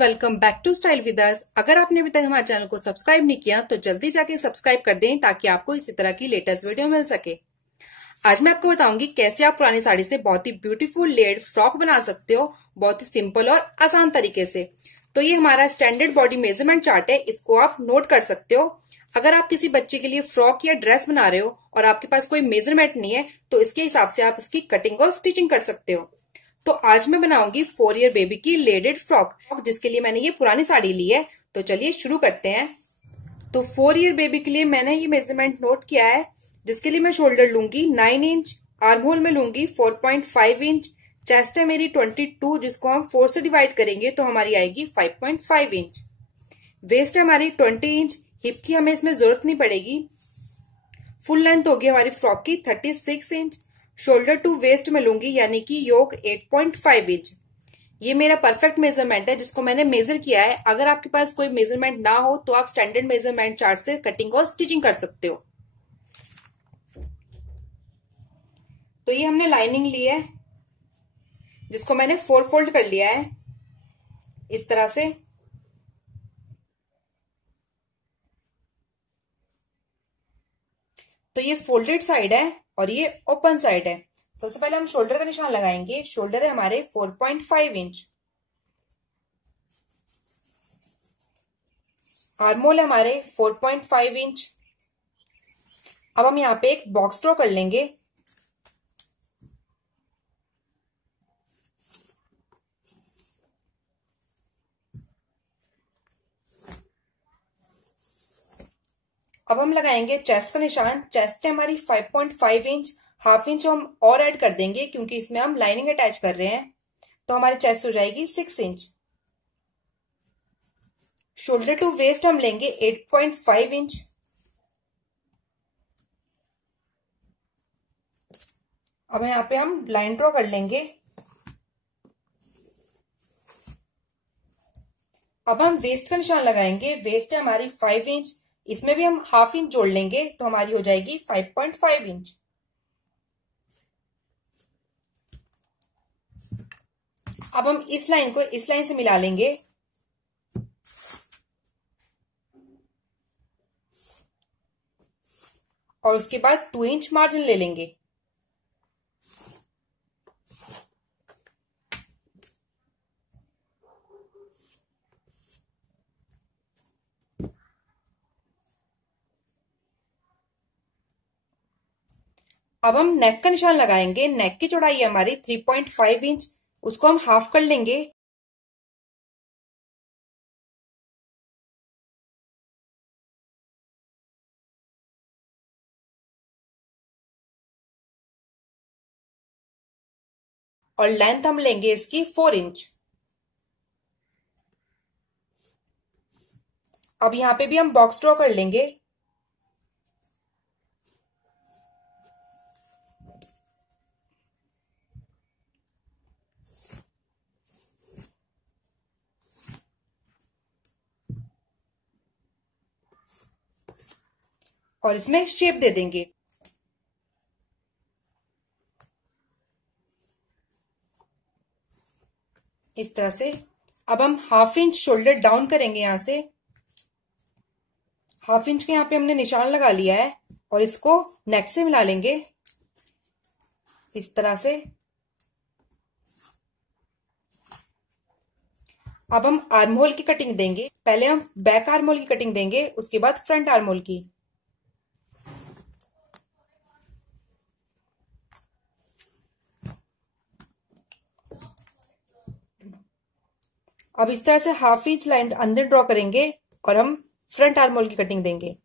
Welcome back to style with us. अगर आपने अभी तक हमारे चैनल को सब्सक्राइब नहीं किया तो जल्दी जाके सब्सक्राइब कर दें ताकि आपको इसी तरह की लेटेस्ट वीडियो मिल सके। आज मैं आपको बताऊंगी कैसे आप पुरानी साड़ी से बहुत ही ब्यूटीफुल लेयर्ड फ्रॉक बना सकते हो, बहुत ही सिंपल और आसान तरीके से। तो ये हमारा स्टैंडर्ड बॉडी मेजरमेंट चार्ट है, इसको आप नोट कर सकते हो। अगर आप किसी बच्चे के लिए फ्रॉक या ड्रेस बना रहे हो और आपके पास कोई मेजरमेंट नहीं है तो इसके हिसाब से आप उसकी कटिंग और स्टिचिंग कर सकते हो। तो आज मैं बनाऊंगी 4 ईयर बेबी की लेडेड फ्रॉक, जिसके लिए मैंने ये पुरानी साड़ी ली है। तो चलिए शुरू करते हैं। तो 4 ईयर बेबी के लिए मैंने ये मेजरमेंट नोट किया है, जिसके लिए मैं शोल्डर लूंगी 9 इंच, आर्म होल में लूंगी 4.5 इंच, चेस्ट है मेरी 22, जिसको हम 4 से डिवाइड करेंगे तो हमारी आएगी 5.5 इंच। वेस्ट है हमारी 20 इंच, हिप की हमें इसमें जरूरत नहीं पड़ेगी। फुल लेंथ होगी हमारी फ्रॉक की 36 इंच। शोल्डर टू वेस्ट में लूंगी यानी कि योक 8.5 इंच। ये मेरा परफेक्ट मेजरमेंट है जिसको मैंने मेजर किया है। अगर आपके पास कोई मेजरमेंट ना हो तो आप स्टैंडर्ड मेजरमेंट चार्ट से कटिंग और स्टिचिंग कर सकते हो। तो ये हमने लाइनिंग ली है जिसको मैंने 4 फोल्ड कर लिया है इस तरह से। तो ये फोल्डेड साइड है और ये ओपन साइड है। सबसे पहले हम शोल्डर का निशान लगाएंगे। शोल्डर है हमारे 4.5 इंच, आर्मोल है हमारे 4.5 इंच। अब हम यहाँ पे एक बॉक्स ड्रॉ कर लेंगे। अब हम लगाएंगे चेस्ट का निशान। चेस्ट है हमारी 5.5 इंच, हाफ इंच हम और ऐड कर देंगे क्योंकि इसमें हम लाइनिंग अटैच कर रहे हैं। तो हमारी चेस्ट हो जाएगी 6 इंच। शोल्डर टू वेस्ट हम लेंगे 8.5 इंच। अब यहाँ पे हम लाइन ड्रॉ कर लेंगे। अब हम वेस्ट का निशान लगाएंगे। वेस्ट है हमारी 5 इंच, इसमें भी हम हाफ इंच जोड़ लेंगे तो हमारी हो जाएगी 5.5 इंच। अब हम इस लाइन को इस लाइन से मिला लेंगे और उसके बाद 2 इंच मार्जिन ले लेंगे। अब हम नेक का निशान लगाएंगे। नेक की चौड़ाई है हमारी 3.5 इंच, उसको हम हाफ कर लेंगे। और लेंथ हम लेंगे इसकी 4 इंच। अब यहां पे भी हम बॉक्स ड्रॉ कर लेंगे। और इसमें शेप दे देंगे। इस तरह से। अब हम हाफ इंच शोल्डर डाउन करेंगे। यहां से हाफ इंच के यहाँ पे हमने निशान लगा लिया है और इसको नेक से मिला लेंगे इस तरह से। अब हम आर्म होल की कटिंग देंगे। पहले हम बैक आर्म होल की कटिंग देंगे, उसके बाद फ्रंट आर्म होल की। अब इस तरह से हाफ इंच लाइन अंदर ड्रॉ करेंगे और हम फ्रंट आर्म होल की कटिंग देंगे।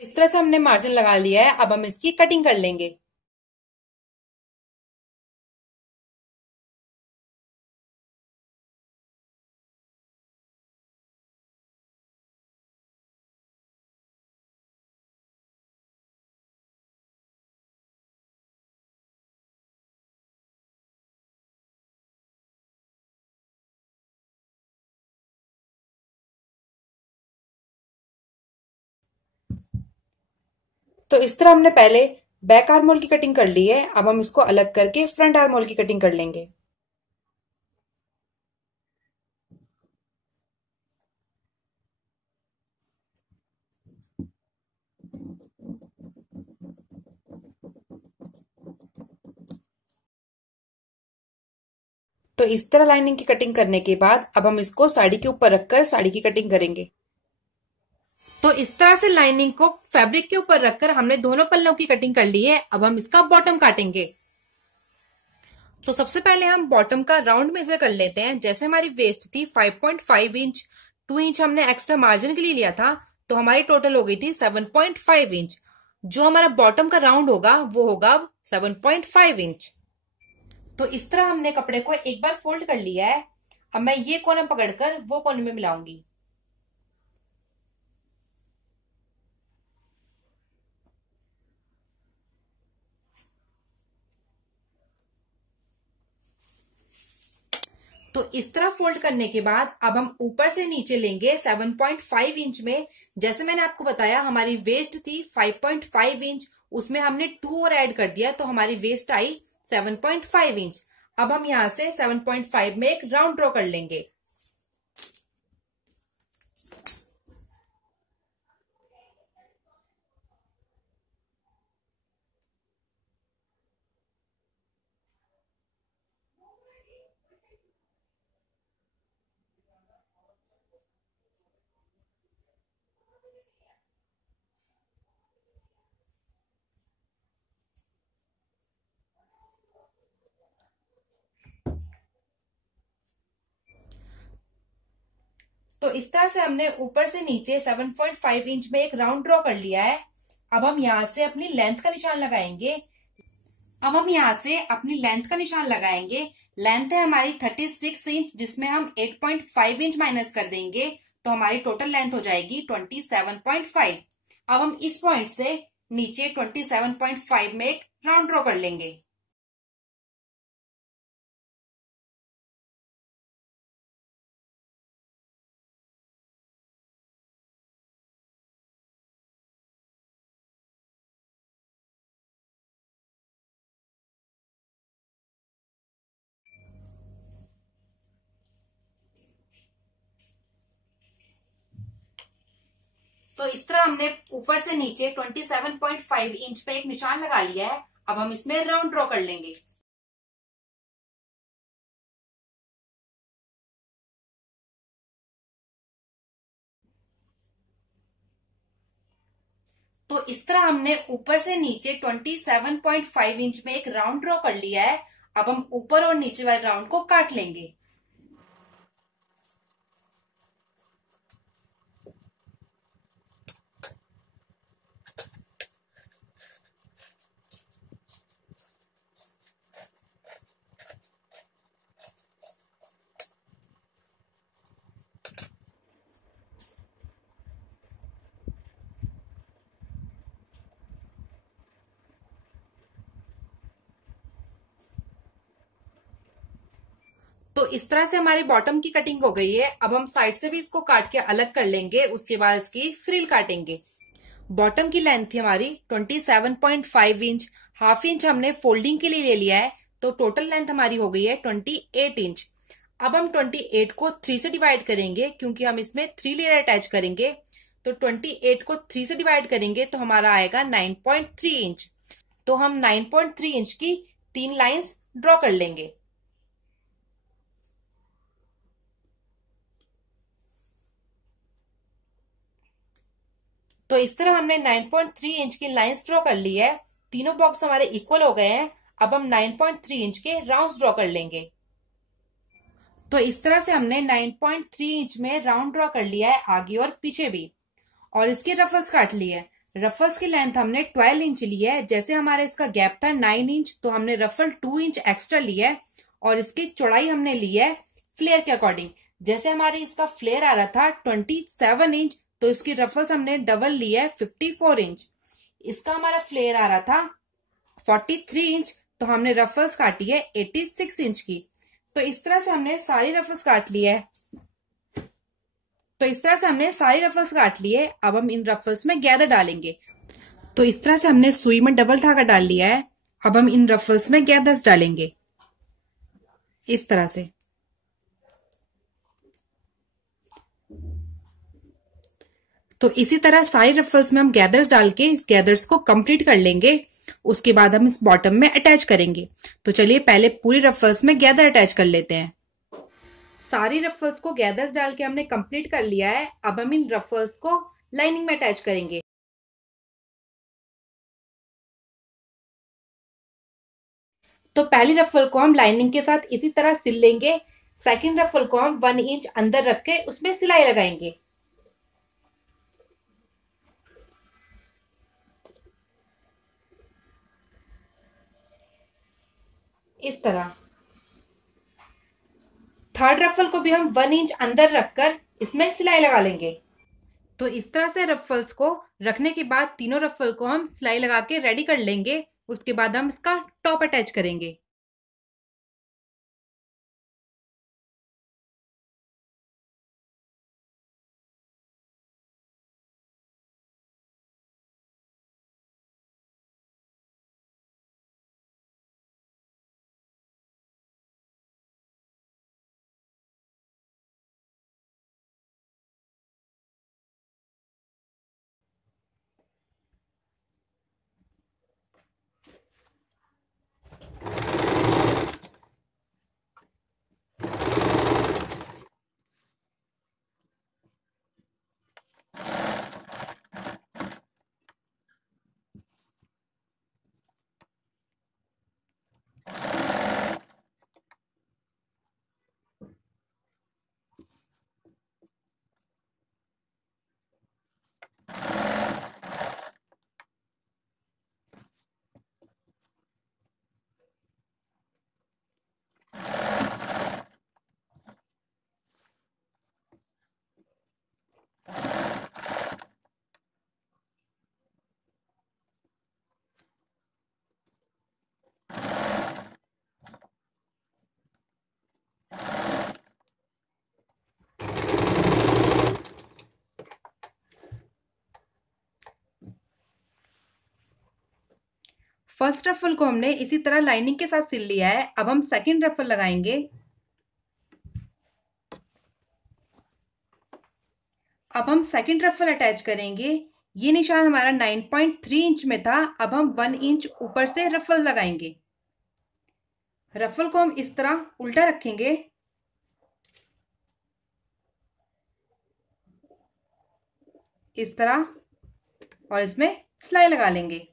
इस तरह से हमने मार्जिन लगा लिया है। अब हम इसकी कटिंग कर लेंगे। तो इस तरह हमने पहले बैक आर्म होल की कटिंग कर ली है। अब हम इसको अलग करके फ्रंट आर्म होल की कटिंग कर लेंगे। तो इस तरह लाइनिंग की कटिंग करने के बाद अब हम इसको साड़ी के ऊपर रखकर साड़ी की कटिंग करेंगे। तो इस तरह से लाइनिंग को फैब्रिक के ऊपर रखकर हमने दोनों पल्लों की कटिंग कर ली है। अब हम इसका बॉटम काटेंगे। तो सबसे पहले हम बॉटम का राउंड मेजर कर लेते हैं। जैसे हमारी वेस्ट थी 5.5 इंच, 2 इंच हमने एक्स्ट्रा मार्जिन के लिए लिया था, तो हमारी टोटल हो गई थी 7.5 इंच। जो हमारा बॉटम का राउंड होगा वो होगा 7.5 इंच। तो इस तरह हमने कपड़े को एक बार फोल्ड कर लिया है। अब मैं ये कोना पकड़कर वो कोने में मिलाऊंगी। तो इस तरह फोल्ड करने के बाद अब हम ऊपर से नीचे लेंगे 7.5 इंच में। जैसे मैंने आपको बताया हमारी वेस्ट थी 5.5 इंच, उसमें हमने 2 और ऐड कर दिया तो हमारी वेस्ट आई 7.5 इंच। अब हम यहां से 7.5 में एक राउंड ड्रॉ कर लेंगे। तो इस तरह से हमने ऊपर से नीचे 7.5 इंच में एक राउंड ड्रॉ कर लिया है। अब हम यहां से अपनी लेंथ का निशान लगाएंगे। लेंथ है हमारी 36 इंच, जिसमें हम 8.5 इंच माइनस कर देंगे तो हमारी टोटल लेंथ हो जाएगी 27.5। अब हम इस पॉइंट से नीचे 27.5 में एक राउंड ड्रॉ कर लेंगे। तो इस तरह हमने ऊपर से नीचे 27.5 इंच पे एक निशान लगा लिया है। अब हम इसमें राउंड ड्रॉ कर लेंगे। तो इस तरह हमने ऊपर से नीचे 27.5 इंच में एक राउंड ड्रॉ कर लिया है। अब हम ऊपर और नीचे वाले राउंड को काट लेंगे। तो इस तरह से हमारी बॉटम की कटिंग हो गई है। अब हम साइड से भी इसको काट के अलग कर लेंगे, उसके बाद इसकी फ्रिल काटेंगे। बॉटम की लेंथ थी हमारी 27.5 इंच, हाफ इंच हमने फोल्डिंग के लिए ले लिया है, तो टोटल लेंथ हमारी हो गई है 28 इंच। अब हम 28 को 3 से डिवाइड करेंगे, क्योंकि हम इसमें 3 लेयर अटैच करेंगे। तो 28 को 3 से डिवाइड करेंगे तो हमारा आएगा 9.3 इंच। तो हम 9.3 इंच की 3 लाइंस ड्रॉ कर लेंगे। तो इस तरह हमने 9.3 इंच की लाइंस ड्रॉ कर ली है। तीनों बॉक्स हमारे इक्वल हो गए हैं। अब हम 9.3 इंच के राउंड्स ड्रॉ कर लेंगे। तो इस तरह से हमने 9.3 इंच में राउंड ड्रॉ कर लिया है, आगे और पीछे भी। और इसके रफल्स काट लिए है। रफल्स की लेंथ हमने 12 इंच ली है। जैसे हमारा इसका गैप था 9 इंच, तो हमने रफल 2 इंच एक्स्ट्रा लिया है। और इसकी चौड़ाई हमने ली है फ्लेयर के अकॉर्डिंग। जैसे हमारे इसका फ्लेयर आ रहा था 27 इंच, तो इसकी रफल्स हमने डबल ली है 54 इंच। इसका हमारा फ्लेयर आ रहा था 43 इंच, तो हमने रफल्स काटी है 86 इंच की। तो इस तरह से हमने सारी रफल्स काट ली है। अब हम इन रफल्स में गैदर डालेंगे। तो इस तरह से हमने सुई में डबल धागा डाल लिया है। अब हम इन रफल्स में गैदर्स डालेंगे इस तरह से। तो इसी तरह सारी रफल्स में हम गैदर्स डाल के इस गैदर्स को कंप्लीट कर लेंगे। उसके बाद हम इस बॉटम में अटैच करेंगे। तो चलिए पहले पूरी रफल्स में गैदर अटैच कर लेते हैं। सारी रफल्स को गैदर्स डाल के हमने कंप्लीट कर लिया है। अब हम इन रफल्स को लाइनिंग में अटैच करेंगे। तो पहली रफल को हम लाइनिंग के साथ इसी तरह सिल लेंगे। सेकंड रफल को हम 1 इंच अंदर रख के उसमें सिलाई लगाएंगे इस तरह। थर्ड रफल को भी हम 1 इंच अंदर रखकर इसमें सिलाई लगा लेंगे। तो इस तरह से रफल्स को रखने के बाद तीनों रफल को हम सिलाई लगा के रेडी कर लेंगे। उसके बाद हम इसका टॉप अटैच करेंगे। फर्स्ट रफल को हमने इसी तरह लाइनिंग के साथ सिल लिया है। अब हम सेकंड रफल लगाएंगे। अब हम सेकंड रफल अटैच करेंगे। ये निशान हमारा 9.3 इंच में था। अब हम 1 इंच ऊपर से रफल लगाएंगे। रफल को हम इस तरह उल्टा रखेंगे इस तरह और इसमें सिलाई लगा लेंगे।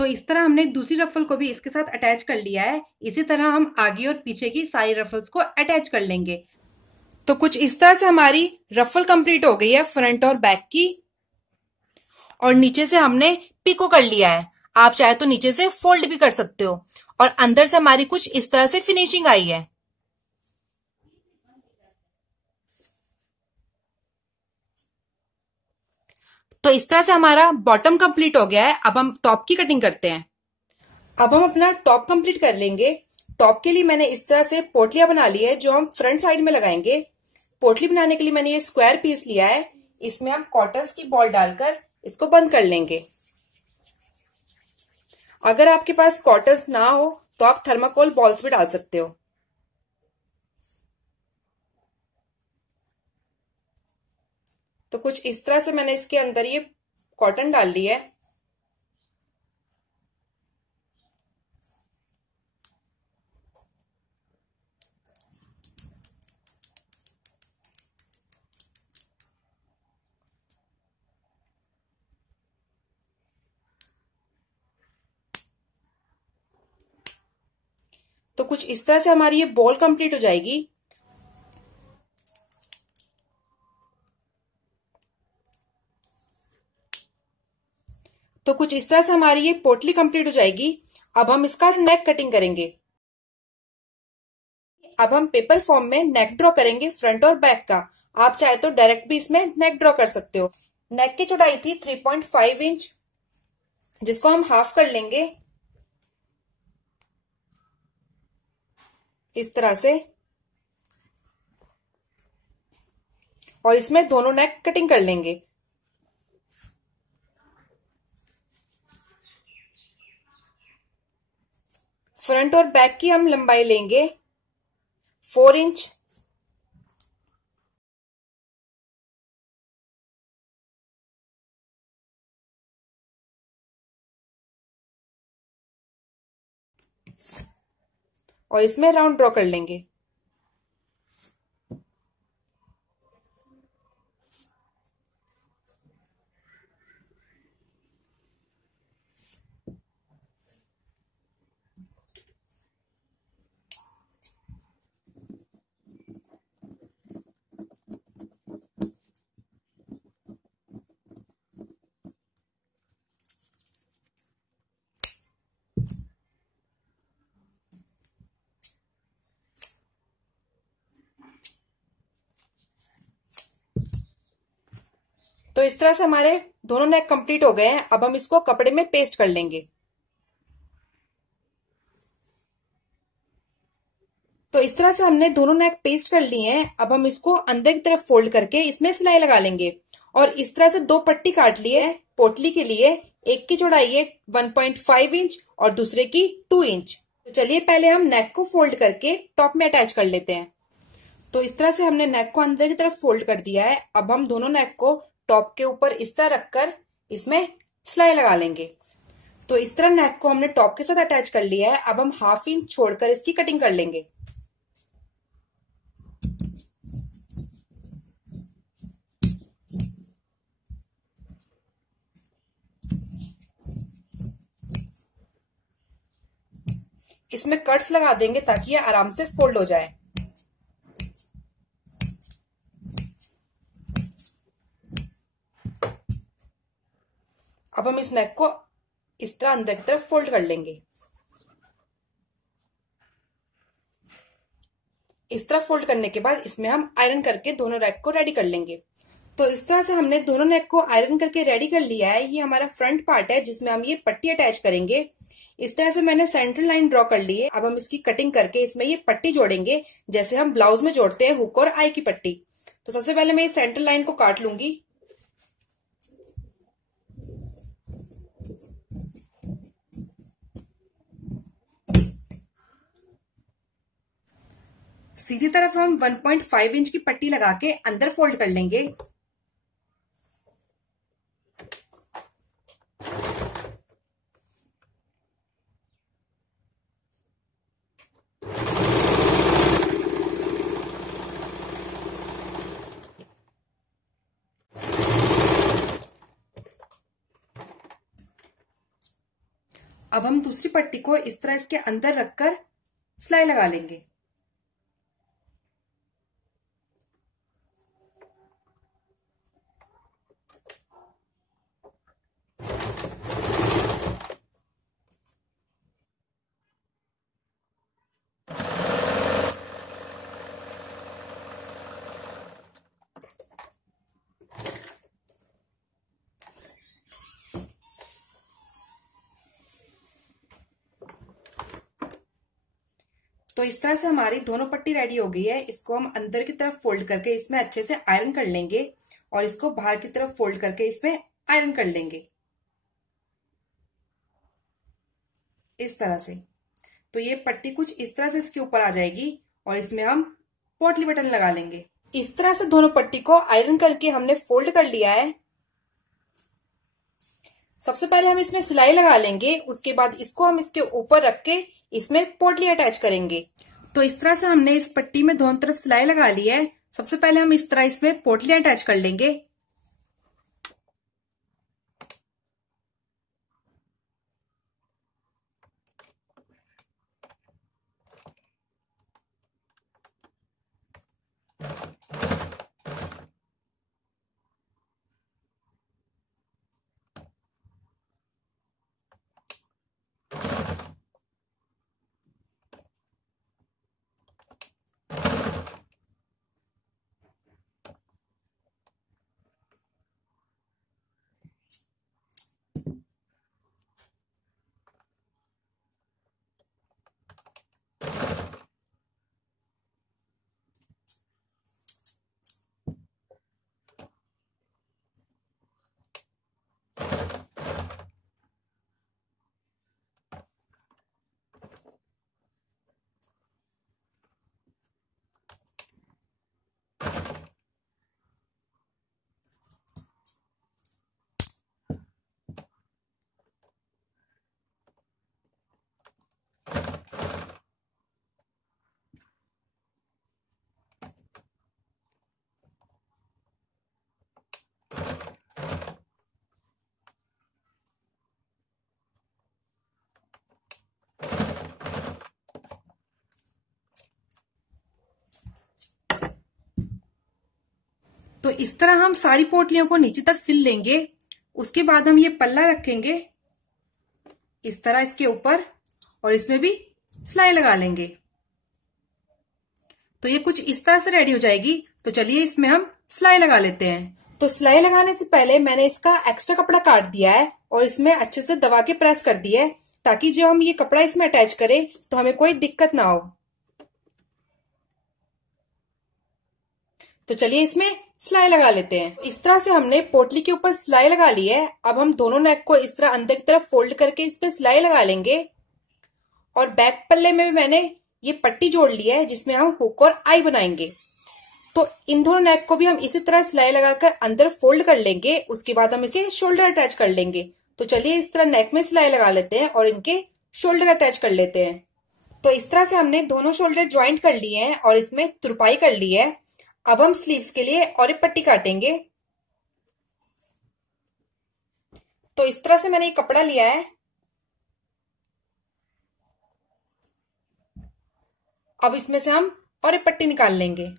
तो इस तरह हमने दूसरी रफल को भी इसके साथ अटैच कर लिया है। इसी तरह हम आगे और पीछे की सारी रफल्स को अटैच कर लेंगे। तो कुछ इस तरह से हमारी रफल कंप्लीट हो गई है फ्रंट और बैक की, और नीचे से हमने पिको कर लिया है। आप चाहे तो नीचे से फोल्ड भी कर सकते हो, और अंदर से हमारी कुछ इस तरह से फिनिशिंग आई है। तो इस तरह से हमारा बॉटम कंप्लीट हो गया है। अब हम टॉप की कटिंग करते हैं। अब हम अपना टॉप कंप्लीट कर लेंगे। टॉप के लिए मैंने इस तरह से पोटलियां बना ली है जो हम फ्रंट साइड में लगाएंगे। पोटली बनाने के लिए मैंने ये स्क्वायर पीस लिया है। इसमें हम कॉटन की बॉल डालकर इसको बंद कर लेंगे। अगर आपके पास कॉटन ना हो तो आप थर्माकोल बॉल्स भी डाल सकते हो। तो कुछ इस तरह से मैंने इसके अंदर ये कॉटन डाल ली है। तो कुछ इस तरह से हमारी ये बॉल कंप्लीट हो जाएगी। तो कुछ इस तरह से हमारी ये पोटली कंप्लीट हो जाएगी। अब हम इसका नेक कटिंग करेंगे। अब हम पेपर फॉर्म में नेक ड्रॉ करेंगे फ्रंट और बैक का। आप चाहे तो डायरेक्ट भी इसमें नेक ड्रॉ कर सकते हो। नेक की चौड़ाई थी 3.5 इंच, जिसको हम हाफ कर लेंगे इस तरह से, और इसमें दोनों नेक कटिंग कर लेंगे। फ्रंट और बैक की हम लंबाई लेंगे 4 इंच। और इसमें राउंड ड्रॉ कर लेंगे। तो इस तरह से हमारे दोनों नेक कंप्लीट हो गए हैं। अब हम इसको कपड़े में पेस्ट कर लेंगे। तो इस तरह से हमने दोनों नेक पेस्ट कर लिए हैं। अब हम इसको अंदर की तरफ फोल्ड करके इसमें सिलाई लगा लेंगे, और इस तरह से 2 पट्टी काट लिए हैं पोटली के लिए। एक की चौड़ाई है 1.5 इंच और दूसरे की 2 इंच। तो चलिए पहले हम नेक को फोल्ड करके टॉप में अटैच कर लेते हैं। तो इस तरह से हमने नेक को अंदर की तरफ फोल्ड कर दिया है। अब हम दोनों नेक को टॉप के ऊपर इस तरह रखकर इसमें सिलाई लगा लेंगे। तो इस तरह नेक को हमने टॉप के साथ अटैच कर लिया है। अब हम ½ इंच छोड़कर इसकी कटिंग कर लेंगे। इसमें कट्स लगा देंगे ताकि ये आराम से फोल्ड हो जाए। अब हम इस नेक को इस तरह अंदर की तरफ फोल्ड कर लेंगे। इस तरह फोल्ड करने के बाद इसमें हम आयरन करके दोनों नेक को रेडी कर लेंगे। तो इस तरह से हमने दोनों नेक को आयरन करके रेडी कर लिया है। ये हमारा फ्रंट पार्ट है जिसमें हम ये पट्टी अटैच करेंगे। इस तरह से मैंने सेंटर लाइन ड्रॉ कर ली है। अब हम इसकी कटिंग करके इसमें ये पट्टी जोड़ेंगे, जैसे हम ब्लाउज में जोड़ते हैं हुक और आई की पट्टी। तो सबसे पहले मैं इस सेंटर लाइन को काट लूंगी। सीधी तरफ हम 1.5 इंच की पट्टी लगा के अंदर फोल्ड कर लेंगे। अब हम दूसरी पट्टी को इस तरह इसके अंदर रखकर सिलाई लगा लेंगे। तो इस तरह से हमारी दोनों पट्टी रेडी हो गई है। इसको हम अंदर की तरफ फोल्ड करके इसमें अच्छे से आयरन कर लेंगे और इसको बाहर की तरफ फोल्ड करके इसमें आयरन कर लेंगे इस तरह से। तो ये पट्टी कुछ इस तरह से इसके ऊपर आ जाएगी और इसमें हम पोटली बटन लगा लेंगे। इस तरह से दोनों पट्टी को आयरन करके हमने फोल्ड कर लिया है। सबसे पहले हम इसमें सिलाई लगा लेंगे, उसके बाद इसको हम इसके ऊपर रख के इसमें पोटली अटैच करेंगे। तो इस तरह से हमने इस पट्टी में दोनों तरफ सिलाई लगा ली है। सबसे पहले हम इस तरह इसमें पोटली अटैच कर लेंगे। तो इस तरह हम सारी पोटलियों को नीचे तक सिल लेंगे। उसके बाद हम ये पल्ला रखेंगे इस तरह इसके ऊपर और इसमें भी सिलाई लगा लेंगे। तो ये कुछ इस तरह से रेडी हो जाएगी। तो चलिए इसमें हम सिलाई लगा लेते हैं। तो सिलाई लगाने से पहले मैंने इसका एक्स्ट्रा कपड़ा काट दिया है और इसमें अच्छे से दबा के प्रेस कर दिया है, ताकि जब हम ये कपड़ा इसमें अटैच करें तो हमें कोई दिक्कत ना हो। तो चलिए इसमें सिलाई लगा लेते हैं। इस तरह से हमने पोटली के ऊपर सिलाई लगा ली है। अब हम दोनों नेक को इस तरह अंदर की तरफ फोल्ड करके इस पे सिलाई लगा लेंगे और बैक पल्ले में भी मैंने ये पट्टी जोड़ ली है जिसमें हम हुक और आई बनाएंगे। तो इन दोनों नेक को भी हम इसी तरह सिलाई लगाकर अंदर फोल्ड कर लेंगे। उसके बाद हम इसे शोल्डर अटैच कर लेंगे। तो चलिए इस तरह नेक में सिलाई लगा लेते हैं और इनके शोल्डर अटैच कर लेते हैं। तो इस तरह से हमने दोनों शोल्डर ज्वाइंट कर लिए हैं और इसमें तुरपाई कर ली है। अब हम स्लीव्स के लिए और एक पट्टी काटेंगे। तो इस तरह से मैंने एक कपड़ा लिया है। अब इसमें से हम और एक पट्टी निकाल लेंगे।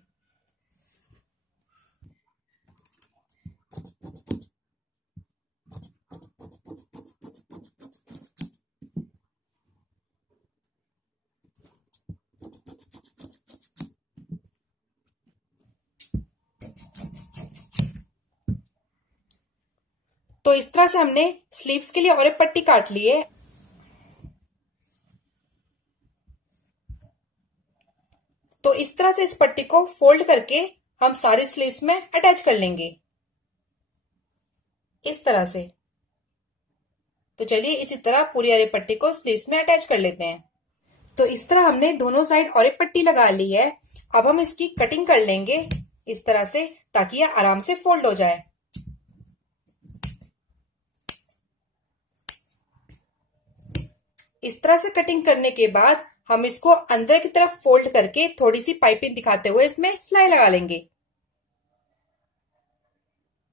तो इस तरह से हमने स्लीव्स के लिए और एक पट्टी काट ली है। तो इस तरह से इस पट्टी को फोल्ड करके हम सारी स्लीव्स में अटैच कर लेंगे इस तरह से। तो चलिए इसी तरह पूरी हरी पट्टी को स्लीव्स में अटैच कर लेते हैं। तो इस तरह हमने दोनों साइड और एक पट्टी लगा ली है। अब हम इसकी कटिंग कर लेंगे इस तरह से, ताकि यह आराम से फोल्ड हो जाए। इस तरह से कटिंग करने के बाद हम इसको अंदर की तरफ फोल्ड करके थोड़ी सी पाइपिंग दिखाते हुए इसमें सिलाई लगा लेंगे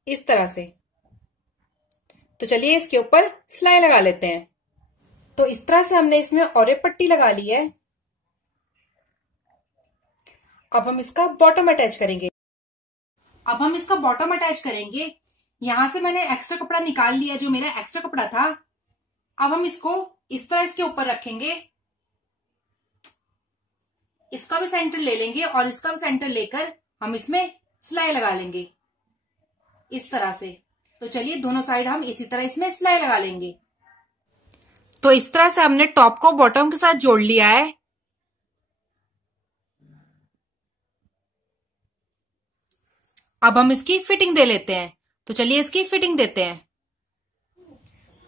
इस तरह से। तो चलिए इसके ऊपर सिलाई लगा लेते हैं। तो इस तरह से हमने इसमें और एक पट्टी लगा ली है। अब हम इसका बॉटम अटैच करेंगे। यहां से मैंने एक्स्ट्रा कपड़ा निकाल लिया, जो मेरा एक्स्ट्रा कपड़ा था। अब हम इसको इस तरह इसके ऊपर रखेंगे, इसका भी सेंटर ले लेंगे और इसका भी सेंटर लेकर हम इसमें सिलाई लगा लेंगे इस तरह से। तो चलिए दोनों साइड हम इसी तरह इसमें सिलाई लगा लेंगे। तो इस तरह से हमने टॉप को बॉटम के साथ जोड़ लिया है। अब हम इसकी फिटिंग दे लेते हैं। तो चलिए इसकी फिटिंग देते हैं।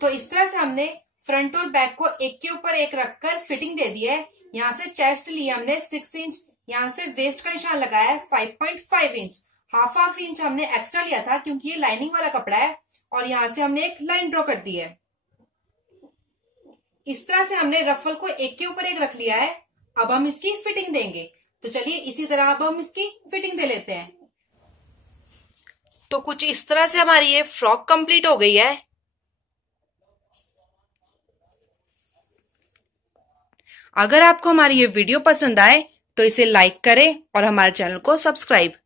तो इस तरह से हमने फ्रंट और बैक को एक के ऊपर एक रखकर फिटिंग दे दी है। यहाँ से चेस्ट लिया हमने 6 इंच, यहाँ से वेस्ट का निशान लगाया है 5.5 इंच, हाफ इंच हमने एक्स्ट्रा लिया था क्योंकि ये लाइनिंग वाला कपड़ा है, और यहाँ से हमने एक लाइन ड्रॉ कर दी है। इस तरह से हमने रफल को एक के ऊपर एक रख लिया है। अब हम इसकी फिटिंग देंगे। तो चलिए इसी तरह अब हम इसकी फिटिंग दे लेते हैं। तो कुछ इस तरह से हमारी ये फ्रॉक कंप्लीट हो गई है। अगर आपको हमारी ये वीडियो पसंद आए तो इसे लाइक करें और हमारे चैनल को सब्सक्राइब।